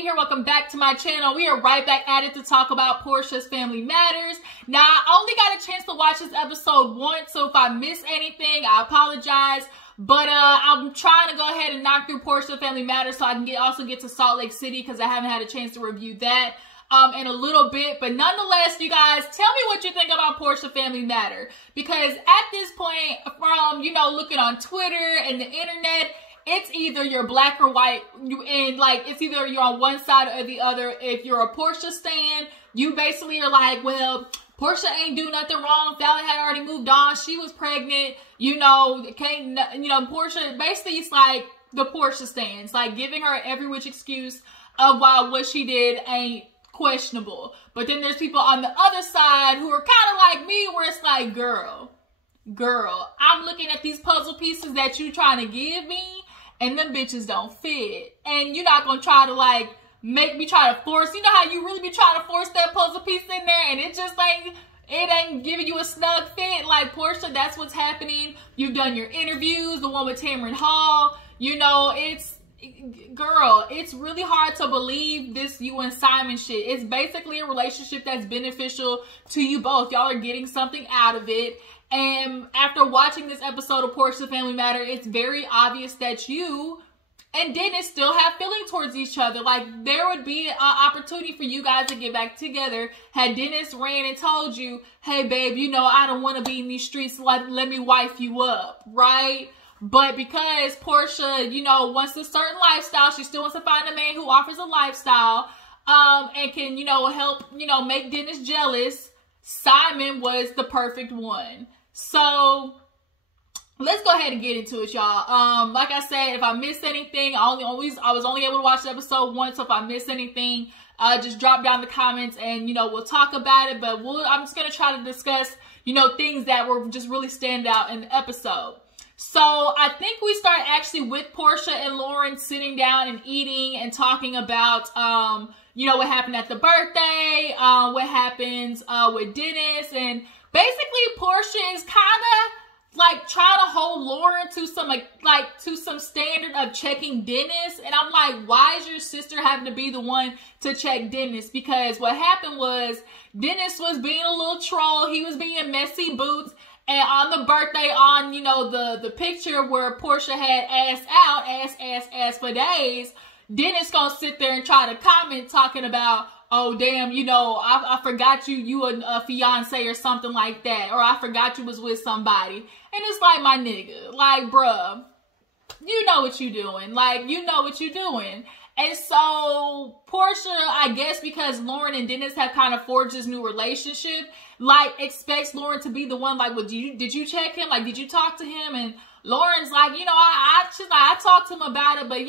being here. Welcome back to my channel. We are right back at it to talk about Porsha's Family Matters. Now, I only got a chance to watch this episode once, so if I miss anything, I apologize. But I'm trying to go ahead and knock through Porsha Family Matters so I can also get to Salt Lake City because I haven't had a chance to review that in a little bit. But nonetheless, you guys, tell me what you think about Porsha Family Matter. Because at this point, from, looking on Twitter and the internet, it's either you're black or white, it's either you're on one side or the other. If you're a Porsha stan, you basically are like, well, Porsha ain't do nothing wrong. Fallon had already moved on. She was pregnant. Porsha, basically it's like the Porsha stans, like giving her every which excuse of why what she did ain't questionable. But then there's people on the other side who are kind of like me, where it's like, girl, I'm looking at these puzzle pieces that you trying to give me, and them bitches don't fit. And you're not gonna try to make me try to force, you know how you really be trying to force that puzzle piece in there and it just it ain't giving you a snug fit. Like, Porsha, that's what's happening. You've done your interviews, the one with Tamron Hall, girl, it's really hard to believe this you and Simon shit. It's basically a relationship that's beneficial to you both. Y'all are getting something out of it. And after watching this episode of Porsha Family Matter, it's very obvious that you and Dennis still have feelings towards each other. Like, there would be an opportunity for you guys to get back together had Dennis ran and told you, hey, babe, I don't want to be in these streets. Let me wife you up, right? But because Porsha, wants a certain lifestyle, she still wants to find a man who offers a lifestyle and can, help, make Dennis jealous. Simon was the perfect one. So let's go ahead and get into it, y'all. Like I said, if I missed anything, I was only able to watch the episode once. So if I missed anything, just drop down the comments and, we'll talk about it. But I'm just going to try to discuss, things that were just really stand out in the episode. So I think we start actually with Porsha and Lauren sitting down and eating and talking about, what happened at the birthday, what happens with Dennis. And basically Porsha is kind of trying to hold Lauren to some standard of checking Dennis. And I'm like, why is your sister having to be the one to check Dennis? Because what happened was Dennis was being a little troll. He was being messy boots. And on the birthday, on, the picture where Porsha had ass for days, Dennis gonna sit there and try to comment talking about, oh, damn, I forgot you a fiance or something like that. Or I forgot you was with somebody. And it's like, my nigga, bruh, you know what you doing. What you doing. And so Porsha, I guess because Lauren and Dennis have kind of forged this new relationship, expects Lauren to be the one, well, did you check him? Did you talk to him? And Lauren's like, I talked to him about it, but,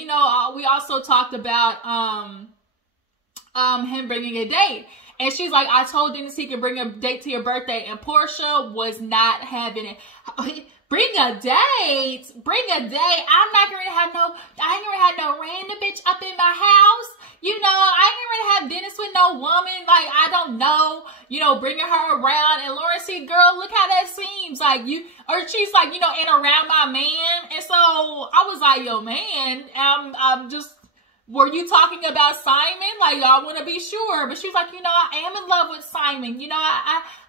we also talked about him bringing a date. And she's like, I told Dennis he could bring a date to your birthday. And Porsha was not having it. Bring a date. I ain't never had no random bitch up in my house. I ain't never had Dennis with no woman. I don't know, bringing her around. And Lauren said, girl, look how that seems. She's like, and around my man. And so I was like, yo, man, I'm just, were you talking about Simon? I want to be sure. But she's like, I am in love with Simon.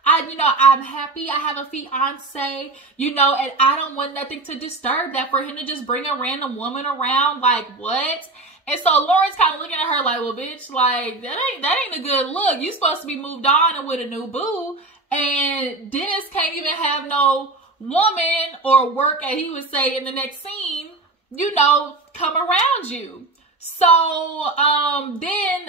I'm happy. I have a fiance, and I don't want nothing to disturb that for him to just bring a random woman around. What? And so Lauren's kind of looking at her well, bitch, that ain't a good look. You supposed to be moved on and with a new boo. And Dennis can't even have no woman or work, as he would say in the next scene, come around you. So, then,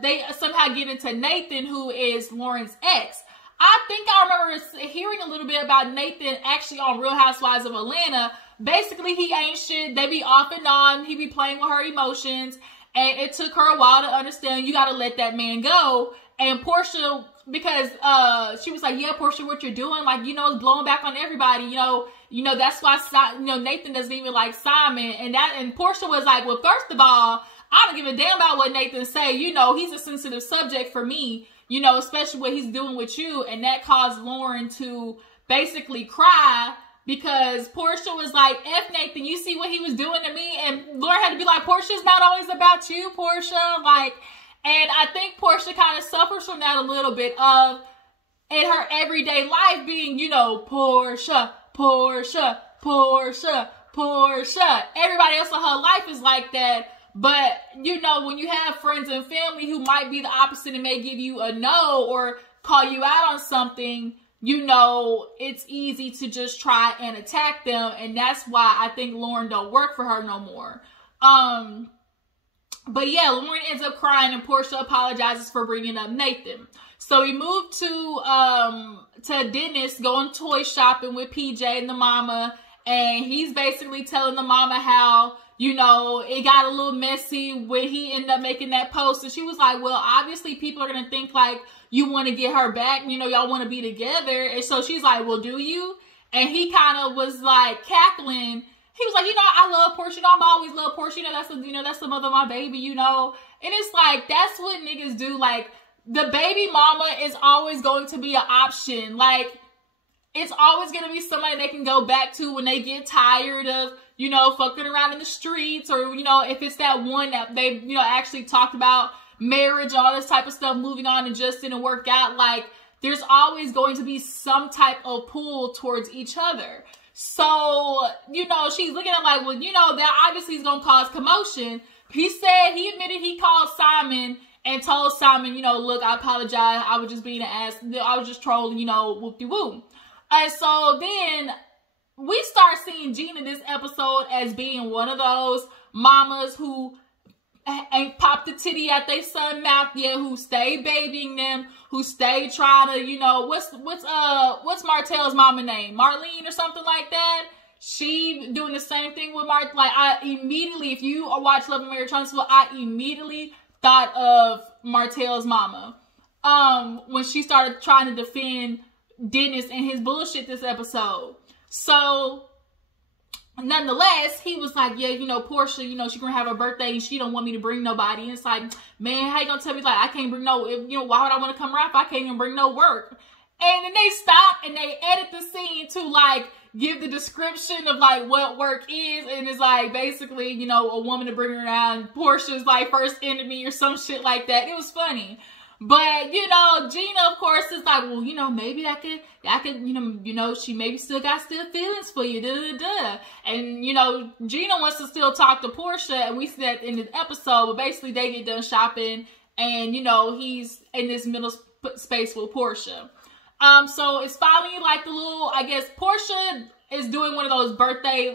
they somehow get into Nathan, who is Lauren's ex. I think I remember hearing a little bit about Nathan actually on Real Housewives of Atlanta. Basically, he ain't shit. They be off and on. He be playing with her emotions. And it took her a while to understand you got to let that man go. And Porsha, because, she was like, yeah, Porsha, what you're doing, it's blowing back on everybody, that's why, Nathan doesn't even like Simon. And Porsha was like, well, first of all, I don't give a damn about what Nathan say. He's a sensitive subject for me, especially what he's doing with you. And that caused Lauren to basically cry because Porsha was like, F Nathan, you see what he was doing to me? And Lauren had to be like, Portia's not always about you, Porsha. Like, and I think Porsha kind of suffers from that a little bit of, in her everyday life being, you know, Porsha, Porsha, Porsha, Porsha. Everybody else in her life is like that. But, you know, when you have friends and family who might be the opposite and may give you a no or call you out on something, you know, it's easy to just try and attack them. And that's why I think Lauren don't work for her no more. But yeah, Lauren ends up crying and Porsha apologizes for bringing up Nathan. So we moved to Dennis going toy shopping with PJ and the mama. And he's basically telling the mama how, you know, it got a little messy when he ended up making that post. And she was like, well, obviously people are going to think like you want to get her back. You know, y'all want to be together. And so she's like, well, do you? And he kind of was like cackling. He was like, you know, I love Porsha. You know, I'm always love Porsha. You know, that's the mother of my baby, you know. And it's like, that's what niggas do. Like, the baby mama is always going to be an option. Like, it's always going to be somebody they can go back to when they get tired of, you know, fucking around in the streets, or, you know, if it's that one that they, you know, actually talked about marriage, all this type of stuff, moving on and just didn't work out. Like, there's always going to be some type of pull towards each other. So, you know, she's looking at like, well, you know, that obviously is going to cause commotion. He admitted he called Simon and told Simon, you know, look, I apologize. I was just being an ass. I was just trolling, you know, whoop-de-woo. And so then we start seeing Gina this episode as being one of those mamas who ain't popped the titty at their son mouth yet, who stay babying them, who stay trying to, you know, what's Martell's mama name? Marlene or something like that? She doing the same thing with Like, I immediately, if you watch Love and Marriage Huntsville, I immediately thought of Martell's mama. When she started trying to defend Dennis and his bullshit this episode. So, nonetheless, he was like, yeah, you know, Porsha, you know, she's gonna have her birthday and she don't want me to bring nobody. And it's like, man, how you gonna tell me, like, I can't bring no, you know, why would I want to come around if I can't even bring no work? And then they stop and they edit the scene to, like, give the description of, like, what work is. And it's, like, basically, you know, a woman to bring around Portia's, like, first enemy or some shit like that. It was funny. But, you know, Gina, of course, is like, well, you know, maybe I could, you know, she maybe still got feelings for you, da-da-da. And, you know, Gina wants to still talk to Porsha, and we see that in this episode, but basically they get done shopping, and, you know, he's in this middle space with Porsha. So it's finally, like, the little, I guess, Porsha is doing one of those birthday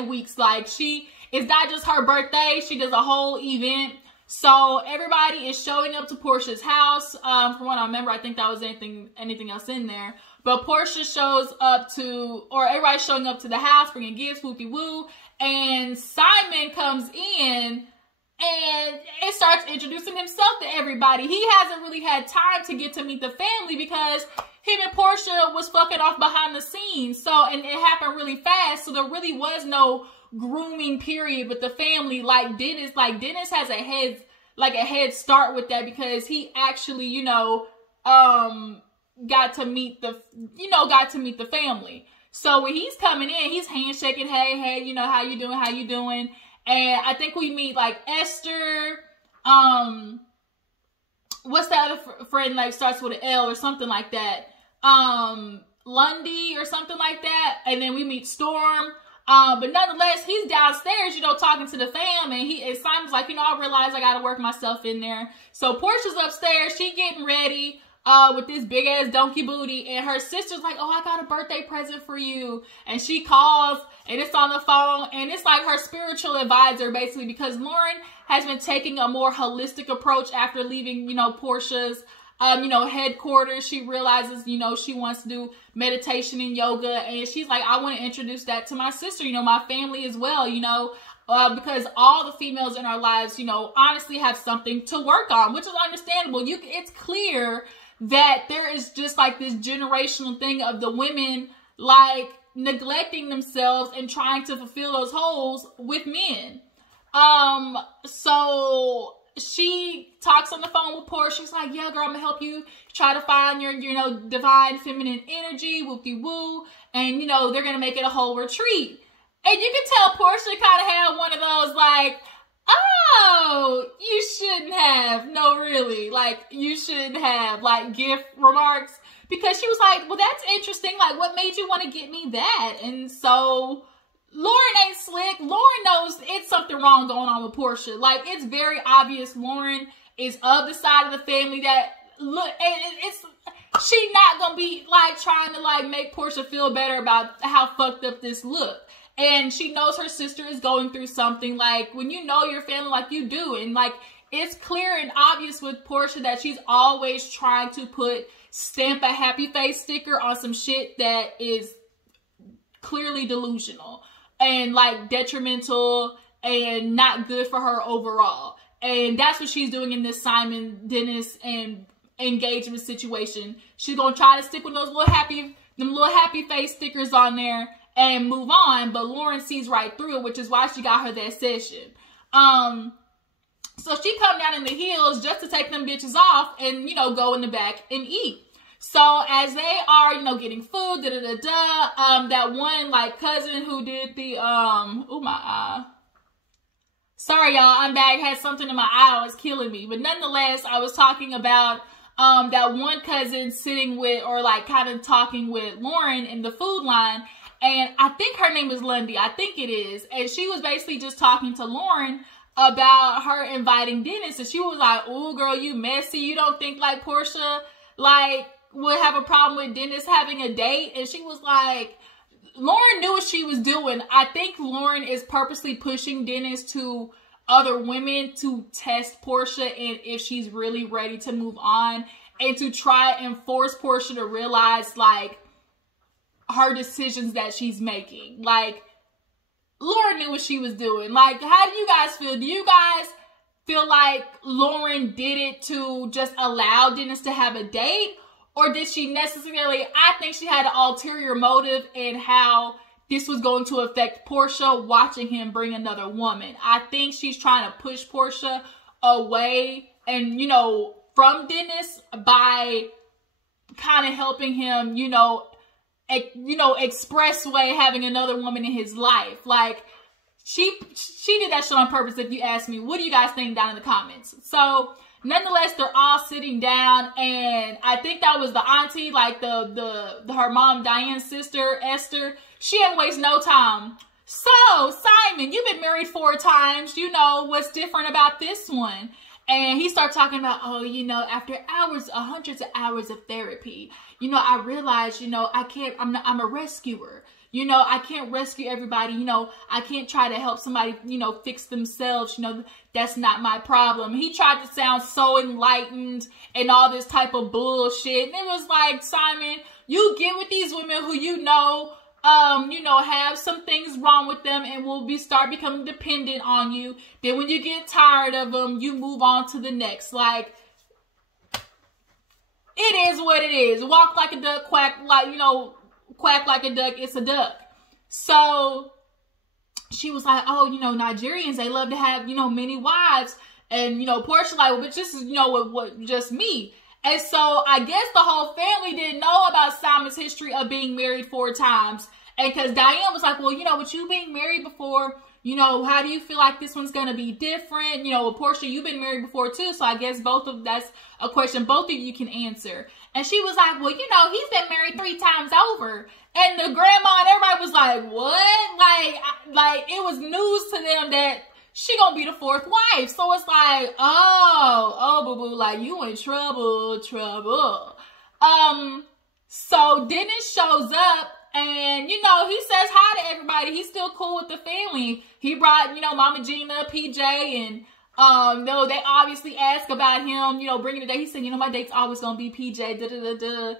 weeks. Like, it's not just her birthday, she does a whole event. So everybody is showing up to Porsha's house. From what I remember, I think that was anything else in there. But Porsha shows up everybody's showing up to the house, bringing gifts, whoopie-woo. And Simon comes in and it starts introducing himself to everybody. He hasn't really had time to get to meet the family because him and Porsha was fucking off behind the scenes. So, and it happened really fast. So there really was no grooming period with the family. Like Dennis has a head start with that because he actually, you know, got to meet the family. So when he's coming in, he's handshaking, hey, you know, how you doing? And I think we meet like Esther, what's that other friend, like starts with an L or something like that? Lundy or something like that. And then we meet Storm. But nonetheless, he's downstairs, you know, talking to the fam, and Simon's like, you know, I realize I gotta work myself in there. So Portia's upstairs, she getting ready, with this big ass donkey booty, and her sister's like, oh, I got a birthday present for you. And she calls, and it's on the phone, and it's like her spiritual advisor, basically, because Lauren has been taking a more holistic approach after leaving, you know, Portia's you know, headquarters. She realizes, you know, she wants to do meditation and yoga, and she's like, I want to introduce that to my sister, you know, my family as well, you know, because all the females in our lives, you know, honestly have something to work on, which is understandable. It's clear that there is just like this generational thing of the women like neglecting themselves and trying to fulfill those holes with men. So she talks on the phone with Porsha. She's like, yeah, girl, I'm gonna help you try to find your, divine feminine energy, whoop-de-woo. And, they're gonna make it a whole retreat. And you can tell Porsha kind of had one of those, like, oh, you shouldn't have. No, really. Like, you shouldn't have, like, gift remarks. Because she was like, well, that's interesting. Like, what made you want to get me that? And so Lauren ain't slick. Lauren knows it's something wrong going on with Porsha. Like, it's very obvious Lauren is of the side of the family that, look, she not gonna be, like, trying to, like, make Porsha feel better about how fucked up this look. And she knows her sister is going through something. Like, when you know your family like you do, and, like, it's clear and obvious with Porsha that she's always trying to stamp a happy face sticker on some shit that is clearly delusional and, like, detrimental and not good for her overall. And that's what she's doing in this Simon Dennis and engagement situation. She's gonna try to stick with those little happy face stickers on there and move on, but Lauren sees right through it, which is why she got her that session. So she come down in the heels just to take them bitches off and, go in the back and eat. So as they are, getting food, that one, like, cousin who did the, oh my eye. Sorry, y'all, I'm back. I had something in my eye. It was killing me. But nonetheless, I was talking about, that one cousin sitting with, or, like, kind of talking with Lauren in the food line. And I think her name is Lundy. I think it is. And she was basically just talking to Lauren about her inviting Dennis. And she was like, oh, girl, you messy. You don't think, like, Porsha, like, would have a problem with Dennis having a date? And she was like, Lauren knew what she was doing. I think Lauren is purposely pushing Dennis to other women to test Porsha and if she's really ready to move on, and to try and force Porsha to realize, like, her decisions that she's making. Like, Lauren knew what she was doing. Like, how do you guys feel? Do you guys feel like Lauren did it to just allow Dennis to have a date? Or did she necessarily, I think she had an ulterior motive in how this was going to affect Porsha watching him bring another woman. I think she's trying to push Porsha away and, from Dennis by kind of helping him, expressway having another woman in his life. Like, she did that shit on purpose, if you ask me. What do you guys think down in the comments? So, nonetheless, they're all sitting down, and I think that was the auntie, like her mom, Diane's sister, Esther. She didn't waste no time. So, Simon, you've been married 4 times. What's different about this one? And he started talking about, after hundreds of hours of therapy, I realized, I'm a rescuer. I can't rescue everybody. I can't try to help somebody, fix themselves. That's not my problem. He tried to sound so enlightened and all this type of bullshit. And it was like, Simon, you get with these women who have some things wrong with them and will start becoming dependent on you. Then when you get tired of them, you move on to the next. Like, it is what it is. Walk like a duck, quack like a duck, it's a duck. So she was like, oh, Nigerians, they love to have, many wives. And, Porsha like, well, but just, just me. And so I guess the whole family didn't know about Simon's history of being married 4 times. And because Diane was like, well, with you being married before, how do you feel like this one's going to be different? With Porsha, you've been married before too. So I guess that's a question both of you can answer. And she was like, well, he's been married 3 times over. And the grandma and everybody was like, what? Like it was news to them that she gonna be the 4th wife. So it's like, oh, boo-boo, like you in trouble. So Dennis shows up and, he says hi to everybody. He's still cool with the family. He brought, Mama Gina, PJ, and they obviously ask about him, bringing the date. He said, my date's always gonna be PJ,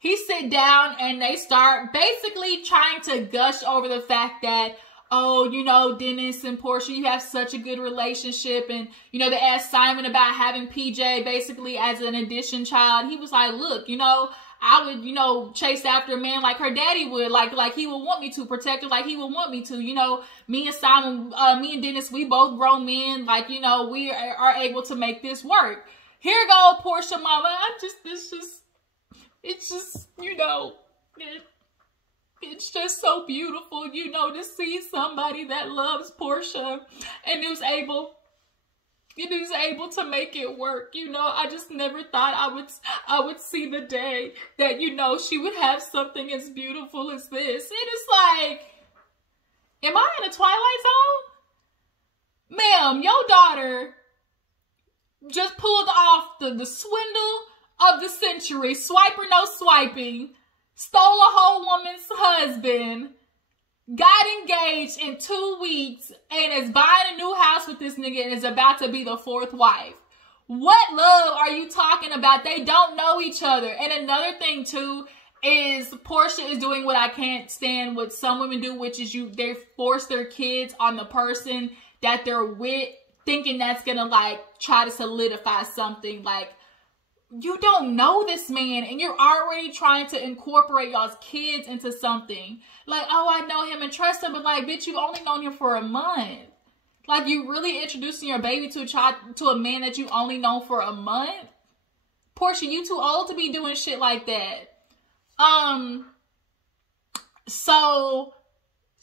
he sit down and they start basically trying to gush over the fact that, oh, you know, Dennis and Porsha, you have such a good relationship. And, you know, they asked Simon about having PJ basically as an addition child. He was like, look, you know, I would, you know, chase after a man like her daddy would, like he would want me to, protect her like he would want me to. You know, me and Simon, me and Dennis, we both grown men. Like, you know, we are able to make this work. Here go Porsha mama. It's just, you know, it's just so beautiful, you know, to see somebody that loves Porsha and who's able to make it work. You know, I just never thought I would see the day that, you know, she would have something as beautiful as this. And it's like, am I in a Twilight Zone? Ma'am, your daughter just pulled off the swindle of the century. Swiper no swiping. Stole a whole woman's husband. Got engaged in 2 weeks and is buying a new house with this nigga and is about to be the 4th wife. What love are you talking about? They don't know each other. And another thing too is Porsha is doing what I can't stand what some women do, which is they force their kids on the person that they're with, thinking that's gonna like try to solidify something. Like, you don't know this man and you're already trying to incorporate y'all's kids into something. Like, oh, I know him and trust him, but like, bitch, you've only known him for a month. Like, you really introducing your baby to a child, to a man that you only known for a month? Porsha, you too old to be doing shit like that. So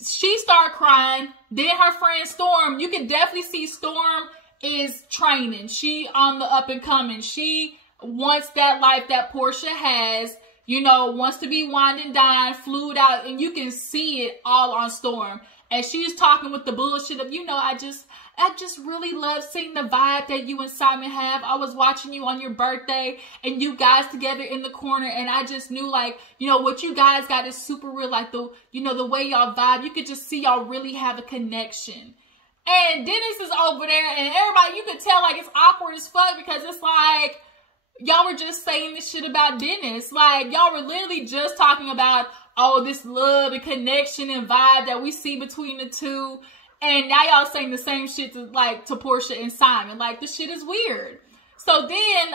she started crying. Then her friend Storm, you can definitely see Storm is training. She on the up and coming. She wants that life that Porsha has, you know, wants to be wined and dined, flued out, and you can see it all on Storm. And she's talking with the bullshit of, you know, I just really love seeing the vibe that you and Simon have. I was watching you on your birthday and you guys together in the corner, and I just knew, like, you know, what you guys got is super real. Like, the, you know, the way y'all vibe, you could just see y'all really have a connection. And Dennis is over there and everybody, you could tell, like, it's awkward as fuck because it's like, y'all were just saying this shit about Dennis. Like, y'all were literally just talking about, oh, this love and connection and vibe that we see between the two. And now y'all saying the same shit to, like, to Porsha and Simon. Like, this shit is weird. So then,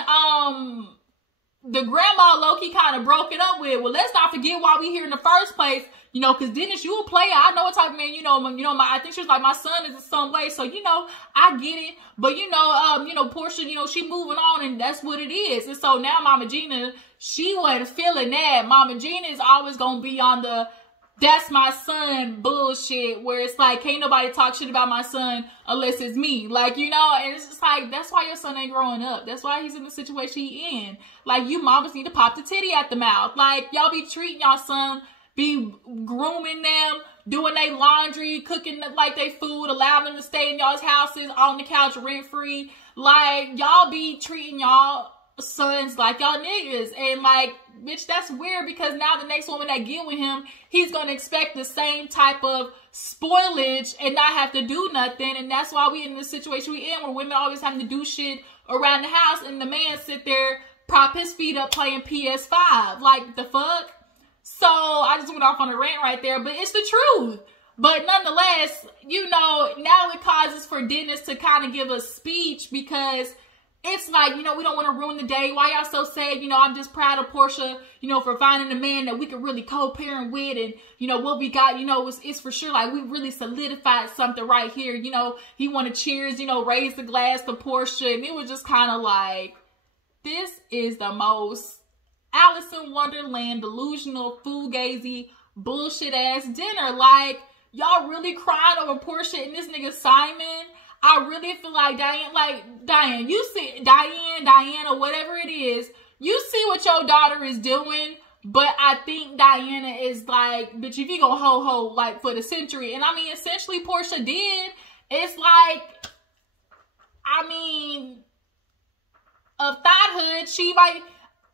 the grandma low-key kind of broke it up with, well, let's not forget why we here in the first place. You know, because Dennis, you a player. I know what type of man, I think she was like, my son is in some way. So, you know, I get it. But, you know, Porsha, you know, she moving on and that's what it is. And so now Mama Gina, she wasn't feeling that. Mama Gina is always going to be on the, that's my son bullshit, where it's like, can't nobody talk shit about my son unless it's me. Like, you know, and it's just like, that's why your son ain't growing up. That's why he's in the situation he in. Like, you mamas need to pop the titty at the mouth. Like, y'all be treating y'all son, be grooming them, doing their laundry, cooking like they food, allowing them to stay in y'all's houses on the couch rent free. Like, y'all be treating y'all sons like y'all niggas. And like, bitch, that's weird because now the next woman that get with him, he's gonna expect the same type of spoilage and not have to do nothing. And that's why we in the situation we in, where women always having to do shit around the house and the man sit there, prop his feet up playing PS5. Like, the fuck? So I just went off on a rant right there, but it's the truth. But nonetheless, you know, now it causes for Dennis to kind of give a speech because it's like, you know, we don't want to ruin the day. Why y'all so sad? You know, I'm just proud of Porsha, you know, for finding a man that we could really co-parent with. And, you know, what we got, you know, it's for sure like we really solidified something right here. You know, he wanted cheers, you know, raise the glass to Porsha. And it was just kind of like, this is the most Alice in Wonderland, delusional, fugazi, bullshit ass dinner. Like, y'all really cried over Porsha and this nigga Simon. I really feel like Diane, you see, Diane, or whatever it is, you see what your daughter is doing, but I think Diana is like, bitch, if you go ho-ho, like, for the century, and I mean, essentially, Porsha did, it's like, I mean, of thoughthood, she might,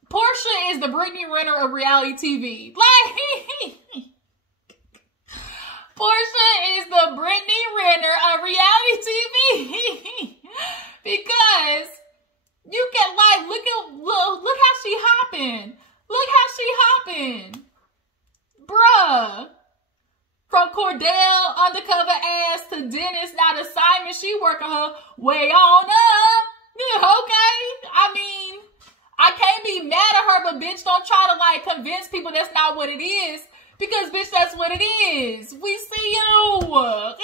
Porsha is the Brittany Renner of reality TV. Like, Porsha is the Brittany Renner of reality TV. Because you can, like, look how she hopping. Look how she hopping. Bruh. From Cordell, undercover ass, to Dennis, now to Simon. She working her way on up. Yeah, okay. I mean, I can't be mad at her, but bitch, don't try to like convince people that's not what it is. Because bitch, that's what it is. We see you.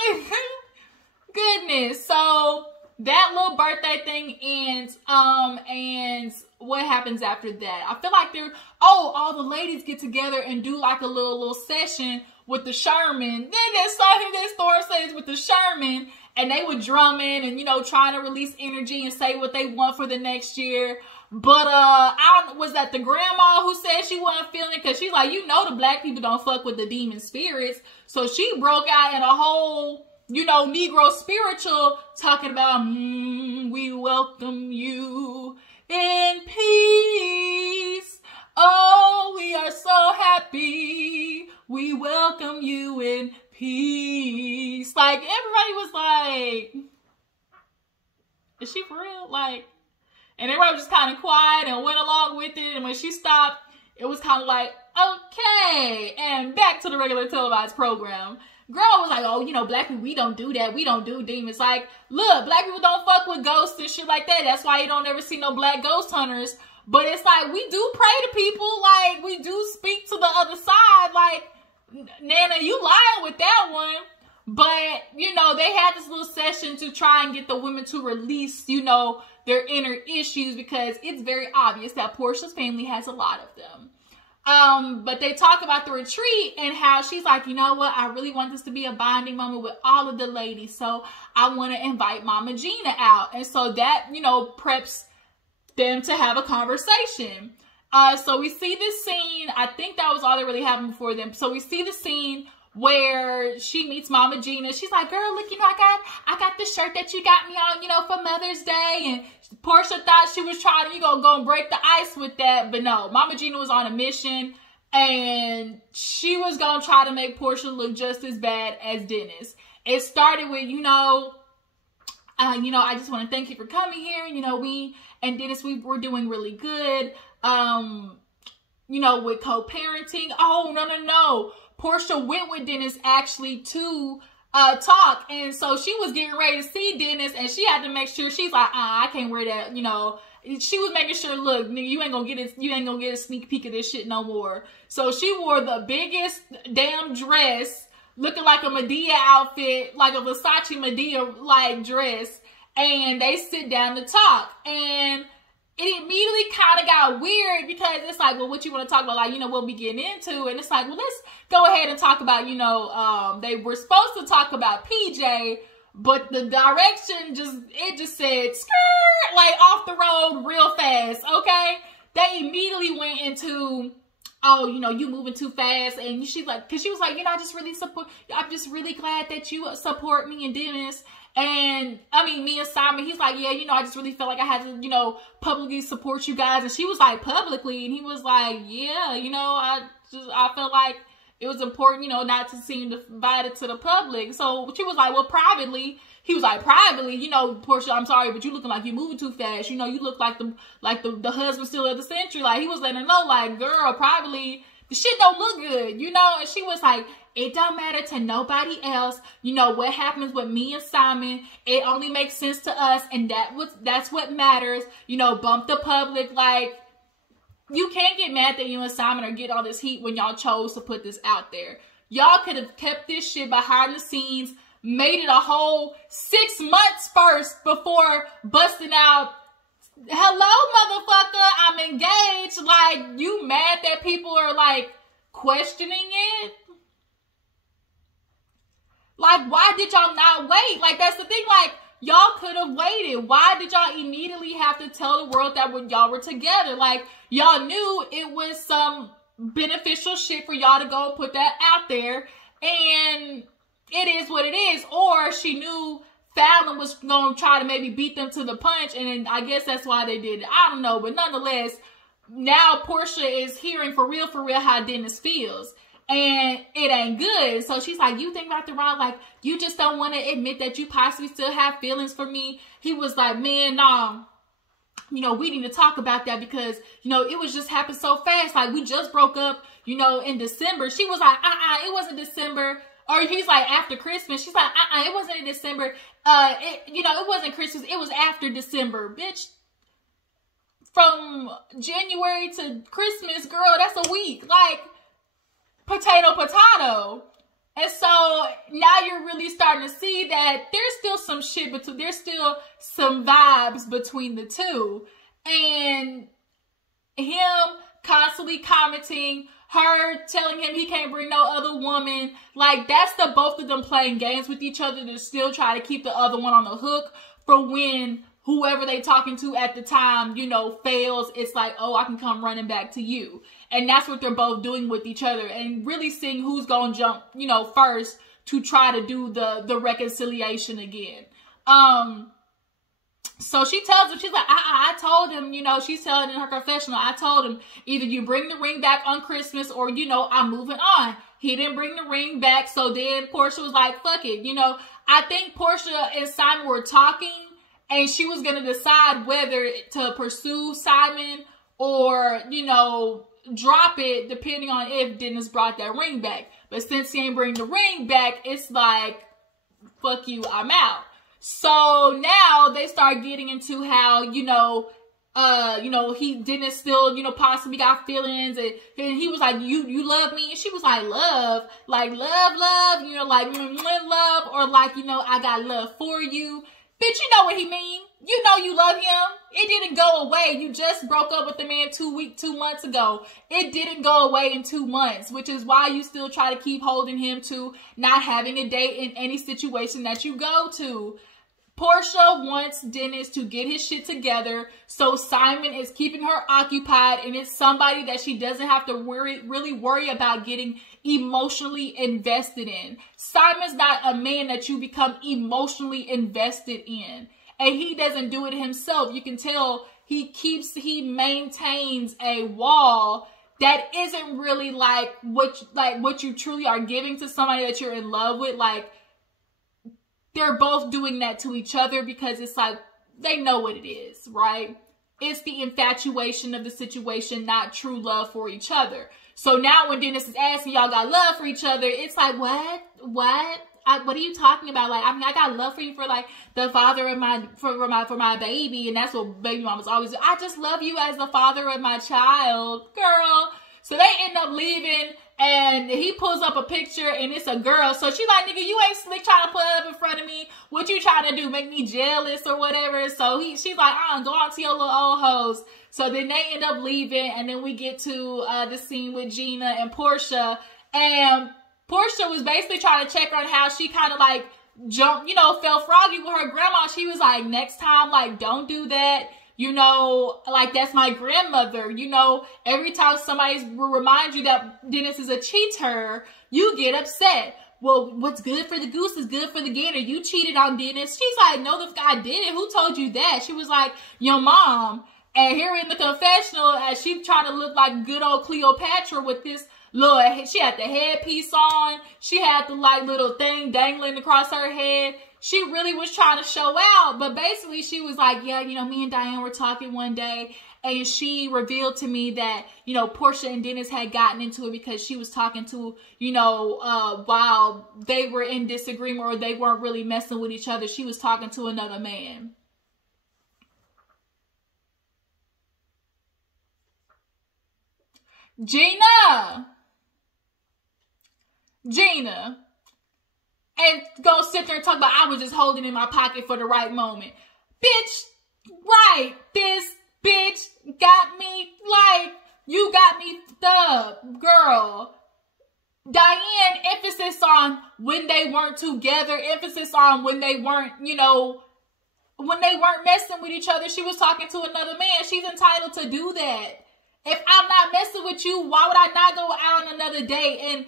Goodness. So that little birthday thing ends. And what happens after that? I feel like all the ladies get together and do like a little session with the Sherman. Then there's something that Thor says with the Sherman, and they were drumming and, you know, trying to release energy and say what they want for the next year. But was that the grandma who said she wasn't feeling it? Because she's like, you know, the black people don't fuck with the demon spirits. So she broke out in a whole, you know, Negro spiritual, talking about, we welcome you in peace. Oh, we are so happy. We welcome you in peace. Like, everybody was like, is she for real? Like, and everybody was just kind of quiet and went along with it. And when she stopped, it was kind of like, okay. And back to the regular televised program. Girl was like, oh, you know, black people, we don't do that. We don't do demons. Like, look, black people don't fuck with ghosts and shit like that. That's why you don't ever see no black ghost hunters. But it's like, we do pray to people. Like, we do speak to the other side. Like, Nana, you lying with that one. But, you know, they had this little session to try and get the women to release, you know, their inner issues, because it's very obvious that Porsha's family has a lot of them. But they talk about the retreat and how she's like, you know what, I really want this to be a bonding moment with all of the ladies. So I want to invite Mama Gina out. And so that, you know, preps them to have a conversation. So we see this scene. I think that was all that really happened before them. So we see the scene where she meets Mama Gina. She's like, girl, look, you know, I got this shirt that you got me on, you know, for Mother's Day. And Porsha thought she was trying to, you know, go and break the ice with that. But no, Mama Gina was on a mission. And she was going to try to make Porsha look just as bad as Dennis. It started with, you know, I just want to thank you for coming here. You know, we and Dennis, we're doing really good, you know, with co-parenting. Oh, no. Porsha went with Dennis actually to talk. And so she was getting ready to see Dennis, and she had to make sure, she's like, I can't wear that, you know. She was making sure, look, nigga, you ain't gonna get a sneak peek of this shit no more. So she wore the biggest damn dress, looking like a Medea outfit, like a Versace Medea like dress, and they sit down to talk. And it immediately kind of got weird, because it's like, well, what you want to talk about? Like, you know, what we getting into? And it's like, well, let's go ahead and talk about, you know, they were supposed to talk about PJ, but the direction just said, skirt, like off the road real fast, okay? They immediately went into, oh, you know, you moving too fast. And she's like, because she was like, you know, I'm just really glad that you support me and Dennis. And I mean, me and Simon, he's like, yeah, you know, I just really felt like I had to, you know, publicly support you guys. And she was like, publicly? And he was like, yeah, you know, I felt like it was important, you know, not to seem divided to the public. So she was like, well, privately. He was like, privately, you know, Porsha, I'm sorry, but you looking like you moving too fast. You know, you look like the husband still of the century. Like, he was letting her know, like, girl, privately, the shit don't look good, you know? And she was like, it don't matter to nobody else. You know, what happens with me and Simon, it only makes sense to us, and that's what matters. You know, bump the public. Like, you can't get mad that you and Simon are getting all this heat when y'all chose to put this out there. Y'all could have kept this shit behind the scenes, made it a whole 6 months first before busting out, hello, motherfucker, I'm engaged. Like, you mad that people are, like, questioning it? Like, why did y'all not wait? Like, that's the thing. Like, y'all could have waited. Why did y'all immediately have to tell the world that when y'all were together? Like, y'all knew it was some beneficial shit for y'all to go put that out there. And it is what it is. Or she knew Fallon was going to try to maybe beat them to the punch. And I guess that's why they did it. I don't know. But nonetheless, now Porsha is hearing for real, how Dennis feels. And it ain't good. So she's like, you think about the wrong, like, you just don't want to admit that you possibly still have feelings for me. He was like, man, no, you know, we need to talk about that, because, you know, it was just happened so fast. Like, we just broke up, you know, in December. She was like, it wasn't December. Or he's like, after Christmas. She's like, it wasn't in December. It wasn't Christmas. It was after December. Bitch, from January to Christmas, girl, that's a week. Like, potato. And so now you're really starting to see that there's still some shit between, there's still some vibes between the two. And him constantly commenting, her telling him he can't bring no other woman. Like, that's the both of them playing games with each other to still try to keep the other one on the hook for when whoever they talking to at the time, fails. It's like, oh, I can come running back to you. And that's what they're both doing with each other, and really seeing who's going to jump, first to try to do the reconciliation again. So she tells him, she's like, I told him, she's telling in her confessional, I told him either you bring the ring back on Christmas or, I'm moving on. He didn't bring the ring back. So then Porsha was like, fuck it. I think Porsha and Simon were talking, and she was going to decide whether to pursue Simon or, drop it, depending on if Dennis brought that ring back. But since he ain't bring the ring back, it's like, fuck you, I'm out. So now they start getting into how, Dennis still, possibly got feelings, and he was like, you love me? And she was like, love? Like, love, like, love, or like, I got love for you. Bitch, you know what he mean. You love him. It didn't go away. You just broke up with the man 2 months ago. It didn't go away in 2 months, which is why you still try to keep holding him to not having a date in any situation that you go to. Porsha wants Dennis to get his shit together, so Simon is keeping her occupied, and it's somebody that she doesn't have to really worry about getting emotionally invested in. Simon's not a man that you become emotionally invested in, and he doesn't do it himself. You can tell he maintains a wall that isn't really like what you truly are giving to somebody that you're in love with. Like, they're both doing that to each other because it's like, they know what it is, right? It's the infatuation of the situation, not true love for each other. So now when Dennis is asking y'all got love for each other, it's like, what? What are you talking about? Like, I got love for you for like the father of my baby. And that's what baby mamas always do. I just love you as the father of my child, girl. So they end up leaving, and he pulls up a picture, and it's a girl. So she's like, nigga, you ain't slick trying to put it up in front of me. What you trying to do? Make me jealous or whatever? So she's like, go on to your little old hoes. So then they end up leaving, and then we get to the scene with Gina and Porsha. And Porsha was basically trying to check on how she kind of like jumped, fell froggy with her grandma. She was like, next time, like, don't do that. Like, that's my grandmother. Every time somebody will remind you that Dennis is a cheater, you get upset. Well, what's good for the goose is good for the gander. You cheated on Dennis. She's like, no, the guy didn't. Who told you that? She was like, your mom. And here in the confessional, as she trying to look like good old Cleopatra with this little, she had the headpiece on. She had the like little thing dangling across her head. She really was trying to show out, but basically she was like, yeah, me and Diane were talking one day, and she revealed to me that, Porsha and Dennis had gotten into it because she was talking to, while they were in disagreement or they weren't really messing with each other, she was talking to another man. Gina. And go sit there and talk about, I was just holding in my pocket for the right moment. Bitch, right. This bitch got me, like, you got me up, girl. Diane, emphasis on when they weren't together, emphasis on when they weren't, when they weren't messing with each other. She was talking to another man. She's entitled to do that. If I'm not messing with you, why would I not go out on another date? And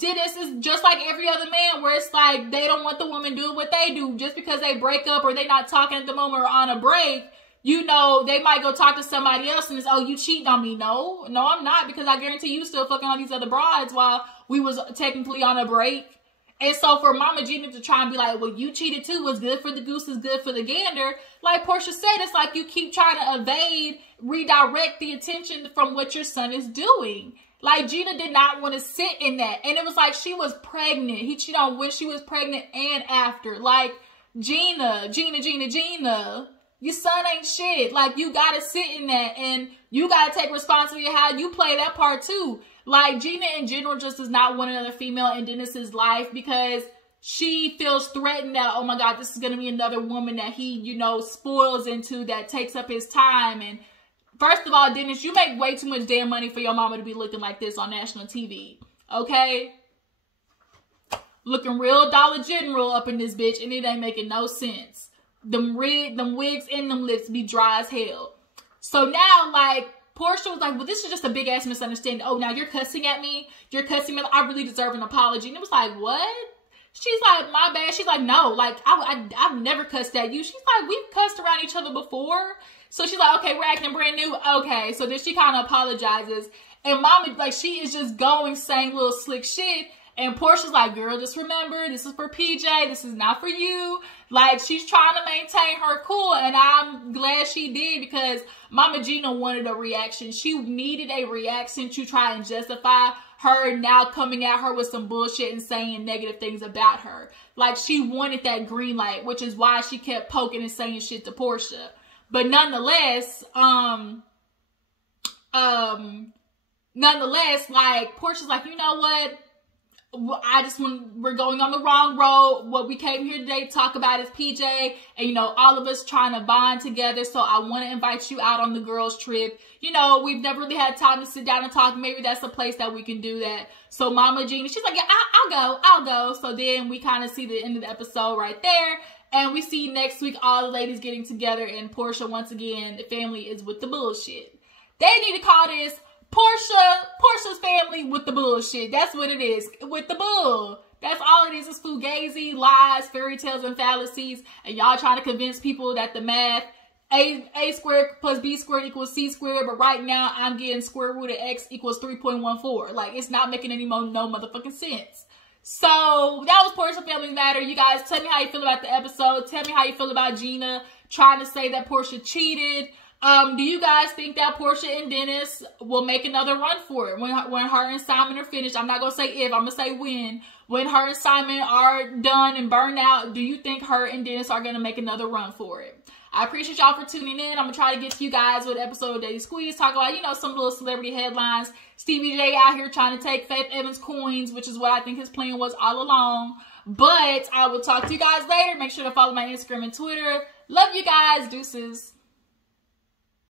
Dennis is just like every other man, where it's like they don't want the woman doing what they do. Just because they break up or they not talking at the moment or on a break, they might go talk to somebody else and it's, oh, you cheating on me. No, I'm not, because I guarantee you still fucking on these other brides while we was technically on a break. And so for Mama Gina to try and be like, well, you cheated too. What's good for the goose is good for the gander. Like Porsha said, it's like you keep trying to redirect the attention from what your son is doing. Like, Gina did not want to sit in that. And it was like she was pregnant. He cheated on when she was pregnant and after. Like, Gina, your son ain't shit. Like, you gotta sit in that. And you gotta take responsibility of how you play that part too. Like, Gina in general just does not want another female in Dennis's life because she feels threatened that, oh my God, this is going to be another woman that he, you know, spoils into, that takes up his time. And first of all, Dennis, you make way too much damn money for your mama to be looking like this on national TV. Okay? Looking real Dollar General up in this bitch, and it ain't making no sense. Them wigs and them lips be dry as hell. So now, like, Porsha was like, well, this is just a big ass misunderstanding. Oh, now you're cussing at me? You're cussing me? I really deserve an apology. And it was like, what? She's like, my bad. She's like, no, like, I've never cussed at you. She's like, we've cussed around each other before. So she's like, okay, we're acting brand new. Okay. So then she kind of apologizes. And Mama, like, she is just going saying little slick shit. And Porsha's like, girl, just remember, this is for PJ. This is not for you. Like, she's trying to maintain her cool. And I'm glad she did, because Mama Gina wanted a reaction. She needed a reaction to try and justify her now coming at her with some bullshit and saying negative things about her. Like, she wanted that green light, which is why she kept poking and saying shit to Porsha. But nonetheless, like, Porsha's like, you know what? We're going on the wrong road. What we came here today to talk about is PJ, and, you know, all of us trying to bond together. So I want to invite you out on the girls trip. You know, we've never really had time to sit down and talk. Maybe that's a place that we can do that. So Mama Gina, she's like, yeah, I'll go. So then we kind of see the end of the episode right there. And we see next week all the ladies getting together, and Porsha, once again, the family is with the bullshit. They need to call this Porsha's family with the bullshit. That's what it is. With the bull. That's all it is. It's fugazi, lies, fairy tales, and fallacies. And y'all trying to convince people that the math, A squared plus B squared equals C squared. But right now, I'm getting square root of X equals 3.14. Like, it's not making any no motherfucking sense. So, that was Porsha Family Matter. You guys, tell me how you feel about the episode. Tell me how you feel about Gina trying to say that Porsha cheated. Do you guys think that Porsha and Dennis will make another run for it when her and Simon are finished? I'm not going to say if, I'm going to say when. When her and Simon are done and burned out, do you think her and Dennis are going to make another run for it? I appreciate y'all for tuning in. I'm going to try to get to you guys with an episode of Daily Squeeze. Talk about, you know, some little celebrity headlines. Stevie J out here trying to take Faith Evans coins, which is what I think his plan was all along. But I will talk to you guys later. Make sure to follow my Instagram and Twitter. Love you guys. Deuces.